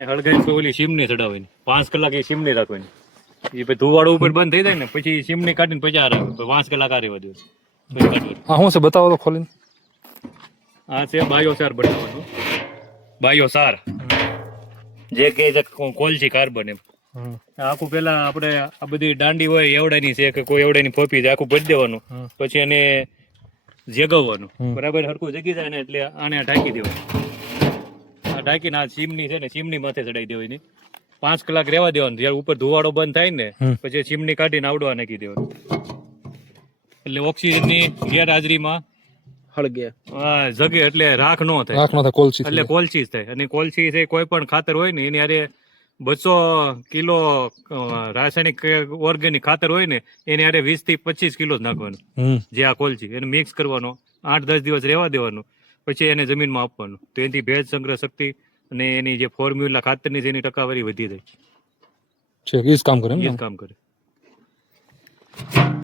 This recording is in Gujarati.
હળગાઈ તો ઓલી સીમની ચડાવવાની 5 કલાક એ સીમની રાખવાની. એ પછી ધુવાડો ઉપર બંધ થઈ જાય ને પછી સીમની કાઢીને પછી આ રાખે 5 કલાક આ રહેવા દો. હા શું છે બતાવો તો ખોલીને. આ છે બાયોસાર બનાવવાનું. બાયોસાર જે કે છે કોલસી કાર્બન એમ. આખું પેલા આપણે આ બધી દાંડી હોય એવડાની છે કે કોઈ એવડાની ફોપી છે આખું ભરી દેવાનું. પછી એને જગાવવાનું બરાબર હરખું જગી જાય ને એટલે આને ઢાંકી દેવાનું. આ ઢાંકીને આ ચીમની છે ને ચીમની માથે ચડાવી દેવાની. 5 કલાક રહેવા દેવાનું. જયારે ઉપર ધુવાડો બંધ થાય ને પછી ચીમની કાઢીને આવડવા નાખી દેવાનું. એટલે ઓક્સિજનની ગેરહાજરીમાં હળગે જગે એટલે રાખ ન થાય. રાખ ન થાય કોલસી એટલે કોલસી થાય. અને કોલસી છે કોઈ પણ ખાતર હોય ને એની હારે 200 કિલો રાસાયણિક ઓર્ગેનિક ખાતર હોય ને એને હારે 20 થી 25 કિલો જ નાખવાનું. જે આ કોલસી એને મિક્સ કરવાનો 8-10 દિવસ રહેવા દેવાનું પછી એને જમીનમાં આપવાનું. તો એનાથી ભેજ સંગ્રહ શક્તિ અને એની જે ફોર્મ્યુલા ખાતરની જેની ટકાવારી વધી જાય છે. એ જ કામ કરે. કામ કરે.